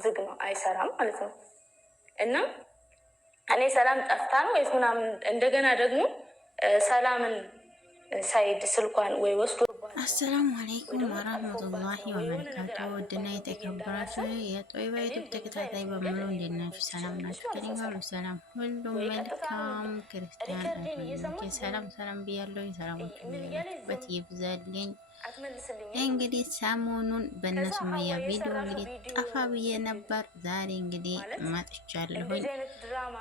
ዝግ ነው አይሰራም ማለት ነው። እና እኔ ሰላም ጠፍታ ነው ወይስ ምናምን እንደገና ደግሞ ሰላምን ሳይድ ስልኳን ወይ ወስዶ አሰላሙ አለይኩም ወራህመቱላሂ ወበረካቱ። ውድና የተከበራችሁ የጦይባ ዩቲዩብ ተከታታይ በሙሉ እንዴት ናችሁ? ሰላም ናችሁ? ከኔ ጋር ሁሉ ሰላም ሁሉም መልካም። ክርስቲያን አድርጉኝ ሰላም ብያለሁ። ሰላማችሁ ያላችሁበት ይብዛልኝ። እንግዲህ ሰሞኑን በእነሱ ማያ ቪዲዮ እንግዲህ ጠፋ ብዬ ነበር። ዛሬ እንግዲህ መጥቻለሁኝ።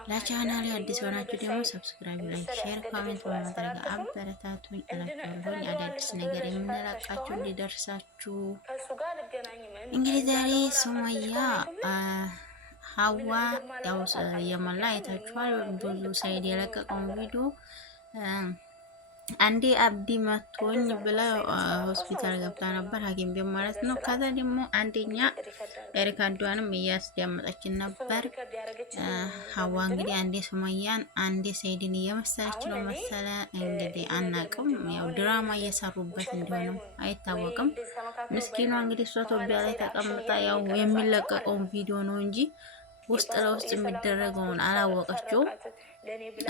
ለቻናሌ አዲስ ሆናችሁ ደግሞ ሰብስክራይብ፣ ላይክ፣ ሼር፣ ኮሜንት በማድረግ አበረታቱኝ እላችኋለሁኝ። አዳዲስ ነገር የምንለቃችሁ እንዲደርሳችሁ። እንግዲህ ዛሬ ሱመያ ሀዋ ያው የመላ አይታችኋል። ብዙ ሳይድ የለቀቀውን ቪዲዮ አንዴ አብዲ መቶኝ ብላ ሆስፒታል ገብታ ነበር፣ ሐኪም ቤት ማለት ነው። ከዛ ደግሞ አንደኛ ሪካርዷንም እያስዳመጠችን ነበር ሀዋ። እንግዲህ አንዴ ሱመያን አንዴ ሰይድን እየመሰለች ነው መሰለ። እንግዲህ አናቅም፣ ያው ድራማ እየሰሩበት እንደሆነ አይታወቅም። ምስኪኗ እንግዲህ እሷ ኢትዮጵያ ላይ ተቀምጣ ያው የሚለቀቀውን ቪዲዮ ነው እንጂ ውስጥ ለውስጥ የሚደረገውን አላወቀችውም።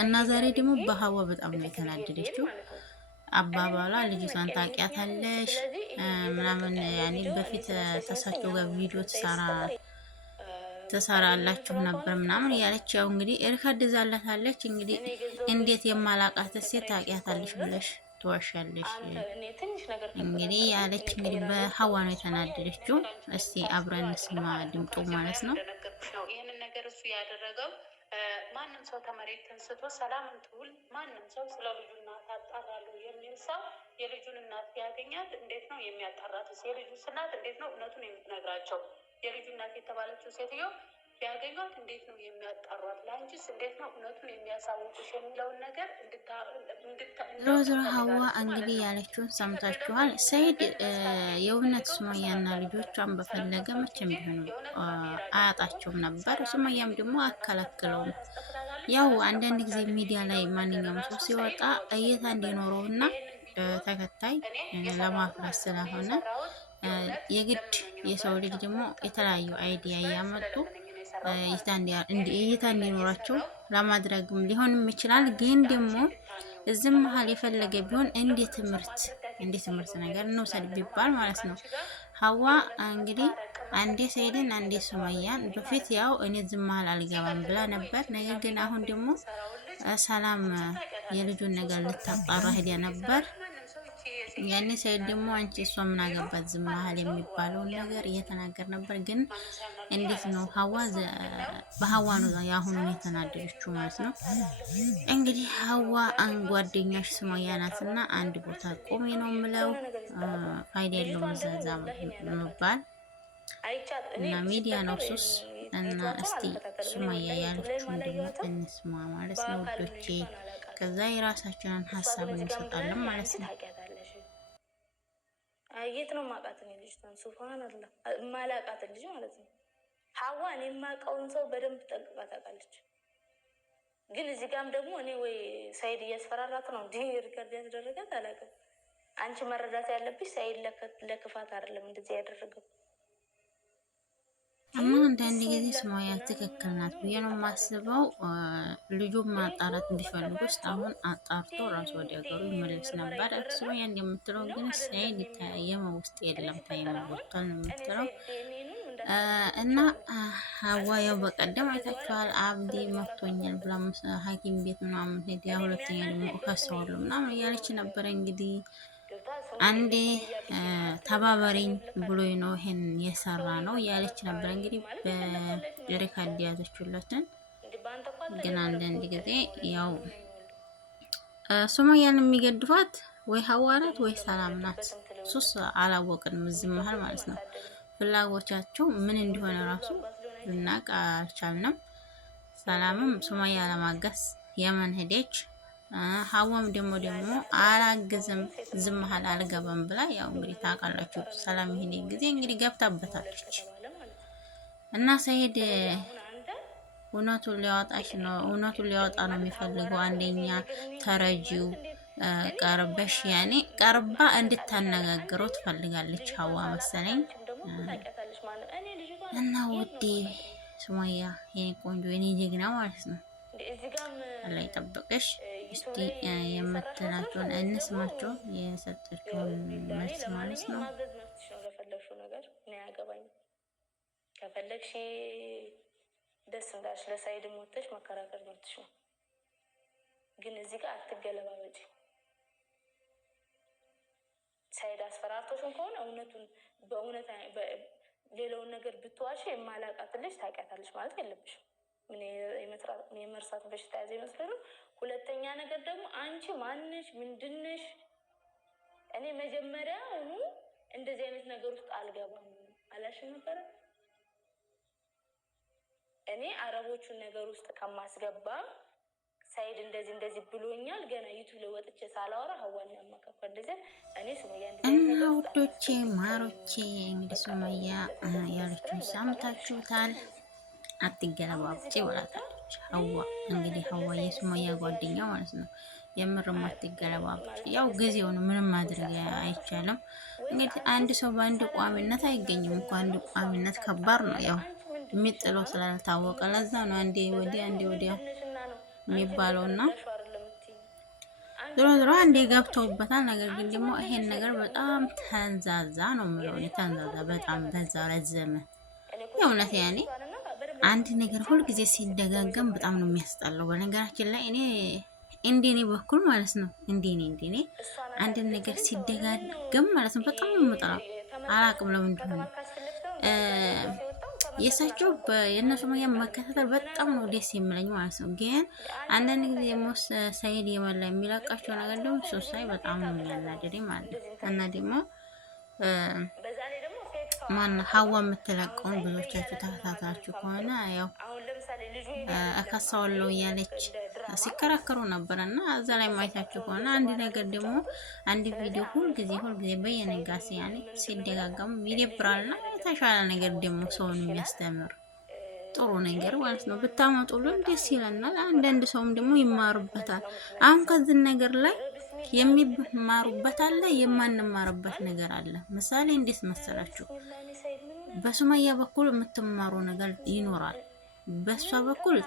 እና ዛሬ ደግሞ በሀዋ በጣም ነው የተናደደችው። አባባሏ ልጅቷን ታውቂያታለሽ ምናምን ያኔ በፊት ተሳቸው ጋር ቪዲዮ ትሰራላችሁ ነበር ምናምን ያለች ያው እንግዲህ ሪከርድ ዛላታለች። እንግዲህ እንዴት የማላቃት ሴት ታውቂያታለሽ ብለሽ ትዋሻለሽ እንግዲህ ያለች እንግዲህ በሀዋ ነው የተናደደችው። እስቲ አብረን ስማ ድምጡ ማለት ነው። ይህንን ነገር እሱ ያደረገው ማንም ሰው ተመሬት ተንስቶ ሰላምን ትውል ማንም ሰው ስለ ልጁ እናት አጣራለሁ የሚል ሰው የልጁን እናት ያገኛት እንዴት ነው የሚያጣራት? የልጁ እናት እንዴት ነው እውነቱን የምትነግራቸው? የልጁ እናት የተባለችው ሴትዮ ቢያገኟት እንዴት ነው የሚያጣሯት? ለአንቺስ እንዴት ነው እውነቱን የሚያሳውቁሽ የሚለውን ነገር ዞሮ ሀዋ እንግዲህ ያለችውን ሰምታችኋል። ሰይድ የእውነት ሱመያና ልጆቿን በፈለገ መቼም ቢሆኑ አያጣቸውም ነበር። ሱመያም ደግሞ አከላክለውም። ያው አንዳንድ ጊዜ ሚዲያ ላይ ማንኛውም ሰው ሲወጣ እይታ እንዲኖረውና ተከታይ ለማፍራት ስለሆነ የግድ የሰው ልጅ ደግሞ የተለያዩ አይዲያ እያመጡ እይታ እንዲኖራቸው ለማድረግም ሊሆንም ይችላል። ግን ደግሞ እዚህም መሀል የፈለገ ቢሆን እንደ ትምህርት ነገር እንውሰድ ቢባል ማለት ነው። ሀዋ እንግዲህ አንዴ ሰይድን አንዴ ሱመያን በፊት ያው እኔ እዚህ መሀል አልገባም ብላ ነበር። ነገር ግን አሁን ደግሞ ሰላም የልጁን ነገር ልታጣራ ሄዳ ነበር። ያኔ ሰይድ ደግሞ አንቺ እሷ ምን አገባት ዝም መሀል የሚባለውን ነገር እየተናገር ነበር። ግን እንዴት ነው ሀዋ በሀዋ ነው የአሁኑን የተናደደችው ማለት ነው። እንግዲህ ሀዋ ጓደኛሽ ሱመያ ናትና አንድ ቦታ ቆሜ ነው የምለው ፋይዳ የለውም እዛ መባል እና ሚዲያ ነው ሱስ እና እስቲ ሱመያ ያለችውን ደግሞ እንስማ ማለት ነው ውዶቼ። ከዛ የራሳችንን ሀሳብ እንሰጣለን ማለት ነው። የት ነው ማቃትን ልጅቷን? ሱብሃንአላህ ማላቃትን ልጅ ማለት ነው። ሀዋ እኔ የማውቀውን ሰው በደንብ ጠንቅቃ ታውቃለች። ግን እዚህ ጋም ደግሞ እኔ ወይ ሳይድ እያስፈራራት ነው እንዲህ ሪከርድ ያስደረጋት አላውቅም። አንቺ መረዳት ያለብሽ ሳይድ ለክፋት አይደለም እንደዚህ ያደረገው። እና አንዳንድ ጊዜ ሱመያ ትክክል ናት ብዬ ነው የማስበው። ልጁን ማጣራት ቢፈልጉ ውስጥ አሁን አጣርቶ ራሱ ወደ ሀገሩ ይመለስ ነበር። ሱመያ እንደምትለው ግን ሳይድ የታየመ ውስጥ የለም ታየመ ወጥቷል ነው የምትለው። እና ሀዋ ያው በቀደም አይታችኋል አብዲ መቶኛል ብላ ሐኪም ቤት ምናምን ሄዳ ሁለተኛ ደግሞ እከሰዋለሁ ምናምን እያለች ነበረ። እንግዲህ አንዴ ተባበሪኝ ብሎ ነው ይሄን የሰራ ነው እያለች ነበር። እንግዲህ በሪካርድ ያዘችለትን ግን አንዳንድ ጊዜ ያው ሱመያን የሚገድፋት ወይ ሀዋ ናት ወይ ሰላም ናት። ሱስ አላወቅንም እዚህ መሀል ማለት ነው። ፍላጎቻቸው ምን እንደሆነ ራሱ ልናቅ አልቻልንም። ሰላምም ሱመያ ለማገዝ የመን ሄደች። ሀዋም ደግሞ አላግዝም ዝም መሀል አልገባም ብላ ያው እንግዲህ ታውቃላችሁ ሰላም ይሄን ጊዜ እንግዲህ ገብታበታለች። እና ሰይድ እውነቱን ሊያወጣ ነው የሚፈልገው። አንደኛ ተረጂው ቀርበሽ ያኔ ቀርባ እንድታነጋግረው ትፈልጋለች ሀዋ መሰለኝ። እና ውዴ ሱመያ የኔ ቆንጆ የኔ ጀግና ማለት ነው። አላህ ይጠብቅሽ። እስቲ የምትላቸውን እንስማቸው፣ የሰጠችውን መልስ ማለት ነው። ለፈለግሽው ነገር እኔ አያገባኝም። ከፈለግሽ ደስ እንዳልሽ ለሳይድ ሞተሽ መከራከር መብትሽ ነው። ግን እዚህ ጋር አትገለባበጪ። ሳይድ አስፈራርቶሽን ከሆነ እውነቱን በእውነት ሌላውን ነገር ብትዋሽ የማላውቃትን ልጅ ታውቂያታለሽ ማለት የለብሽም። ምን የመርሳት በሽታ ያዘ ይመስል ነው። ሁለተኛ ነገር ደግሞ አንቺ ማንሽ ምንድነሽ? እኔ መጀመሪያ እንደዚህ አይነት ነገር ውስጥ አልገባም አላሽም ነበረ። እኔ አረቦቹን ነገር ውስጥ ከማስገባ ሳይድ እንደዚህ ብሎኛል። ገና ዩቱብ ላይ ወጥቼ ሳላወራ ሀዋን ያማከርኩ እንደዚህ እኔ ሱመያ እና ውዶቼ ማሮቼ እንግዲህ ሱመያ ያለችውን ሰምታችሁታል። አትገለባብጪ ብላታለች ሀዋ። እንግዲህ ሀዋ የሱመያ ጓደኛ ማለት ነው። የምርም አትገለባብጪ። ያው ጊዜው ነው፣ ምንም ማድረግ አይቻልም። እንግዲህ አንድ ሰው በአንድ ቋሚነት አይገኝም እኮ። አንድ ቋሚነት ከባድ ነው። ያው የሚጥለው ስላልታወቀ ለዛ ነው አንዴ ወዲያ አንዴ ወዲያ የሚባለውና ዞሮ አንዴ ገብተውበታል። ነገር ግን ደግሞ ይሄን ነገር በጣም ተንዛዛ ነው የምለው። ተንዛዛ በጣም በዛ ረዘመ። የእውነት ያኔ አንድ ነገር ሁልጊዜ ሲደጋገም በጣም ነው የሚያስጠላው። በነገራችን ላይ እኔ እንደኔ በኩል ማለት ነው እንደኔ አንድ ነገር ሲደጋገም ማለት ነው በጣም ነው የምጠላው። አላቅም ለምን እንደሆነ የሳቸው የእነሱ መከታተል በጣም ነው ደስ የሚለኝ ማለት ነው። ግን አንዳንድ ጊዜ ደግሞ ሳይድ የመላ የሚለቃቸው ነገር ደግሞ ሶሳይ በጣም ነው የሚያናደደኝ ማለት ነው። እና ደግሞ ማን ሀዋ የምትለቀውን ብዙዎቻችሁ ተከታታችሁ ከሆነ ያው እከሳዋለሁ እያለች ሲከራከሩ ነበር እና እዛ ላይ ማየታችሁ ከሆነ አንድ ነገር ደግሞ አንድ ቪዲዮ ሁልጊዜ በየነጋሴ ያኔ ሲደጋገሙ ይደብራልና የተሻለ ነገር ደግሞ ሰውን የሚያስተምር ጥሩ ነገር ማለት ነው ብታመጡልን ደስ ይለናል። አንዳንድ ሰውም ደግሞ ይማሩበታል። አሁን ከዚህ ነገር ላይ የሚማሩበት አለ፣ የማንማርበት ነገር አለ። ምሳሌ እንዴት መሰላችሁ? በሱመያ በኩል የምትማሩ ነገር ይኖራል። በሷ በኩል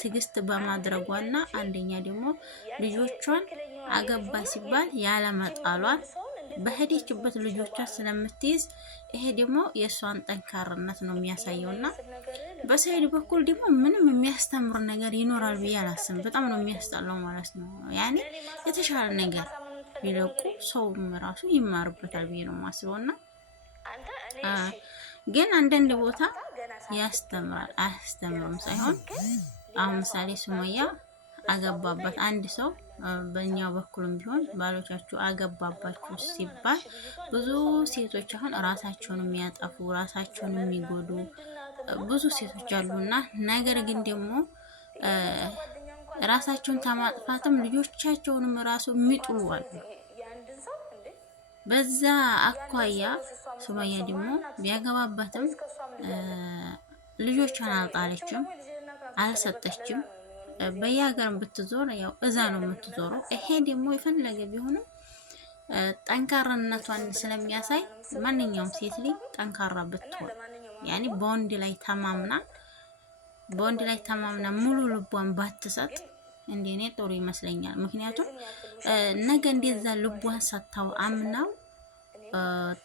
ትግስት በማድረጓና አንደኛ ደግሞ ልጆቿን አገባ ሲባል ያለመጣሏን በሄደችበት ልጆቿን ስለምትይዝ ይሄ ደግሞ የእሷን ጠንካራነት ነው የሚያሳየውና በሰይድ በኩል ደግሞ ምንም የሚያስተምር ነገር ይኖራል ብዬ አላስብም። በጣም ነው የሚያስጠላው ማለት ነው። ያኔ የተሻለ ነገር ቢለቁ ሰውም ራሱ ይማርበታል ብዬ ነው የማስበውና ግን አንዳንድ ቦታ ያስተምራል አያስተምርም ሳይሆን አሁን ምሳሌ ሱመያ አገባባት አንድ ሰው በእኛ በኩልም ቢሆን ባሎቻችሁ አገባባችሁ ሲባል ብዙ ሴቶች አሁን ራሳቸውን የሚያጠፉ ራሳቸውን የሚጎዱ ብዙ ሴቶች አሉና ነገር ግን ደግሞ ራሳቸውን ተማጥፋትም ልጆቻቸውንም ራሱ የሚጥሉ አሉ። በዛ አኳያ ሱመያ ደግሞ ቢያገባባትም ልጆቿን አልጣለችም፣ አልሰጠችም። በየሀገርም ብትዞር ያው እዛ ነው የምትዞረው። ይሄ ደግሞ የፈለገ ቢሆንም ጠንካራነቷን ስለሚያሳይ ማንኛውም ሴት ልጅ ጠንካራ ብትሆን ያኔ በወንድ ላይ ተማምና ሙሉ ልቧን ባትሰጥ እንደኔ ጥሩ ይመስለኛል። ምክንያቱም ነገ እንደዛ ልቧን ሰጥታው አምናው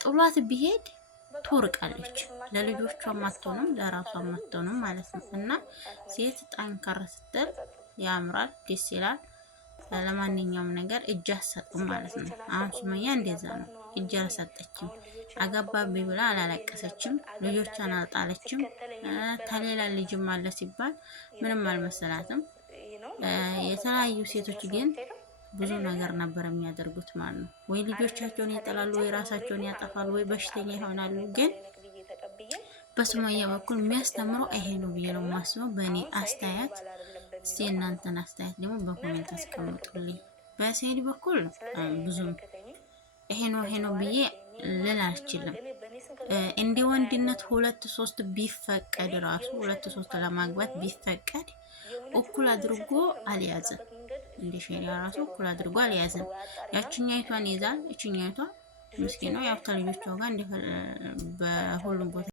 ጥሏት ቢሄድ ትወርቃለች። ለልጆቿም አትሆንም ለራሷም አትሆንም ማለት ነው። እና ሴት ጠንካራ ስትል ያምራል፣ ደስ ይላል። ለማንኛውም ነገር እጅ አትሰጥም ማለት ነው። አሁን ሱመያ እንደዛ ነው፣ እጅ አልሰጠችም። አገባብኝ ብላ አላለቀሰችም፣ ልጆቿን አልጣለችም። ተሌላ ልጅም አለ ሲባል ምንም አልመሰላትም። የተለያዩ ሴቶች ግን ብዙ ነገር ነበር የሚያደርጉት ማለት ነው። ወይ ልጆቻቸውን ያጠላሉ፣ ወይ ራሳቸውን ያጠፋሉ፣ ወይ በሽተኛ ይሆናሉ። ግን በሱመያ በኩል የሚያስተምረው ይሄ ነው ብዬ ነው የማስበው በእኔ አስተያየት። እስቲ እናንተን አስተያየት ደግሞ በኮሜንት አስቀምጡልኝ። በሰይድ በኩል ብዙም ይሄ ነው ብዬ ልል አልችልም። እንደ ወንድነት 2-3 ቢፈቀድ ራሱ 2-3 ለማግባት ቢፈቀድ እኩል አድርጎ አልያዘም። እንደ ሸሪያ ራሱ እኩል አድርጎ አልያዘም። ያችኛይቷን ይዛል፣ እችኛይቷ ምስኪን ነው ያው ተልጆቿ ጋር በሁሉም ቦታ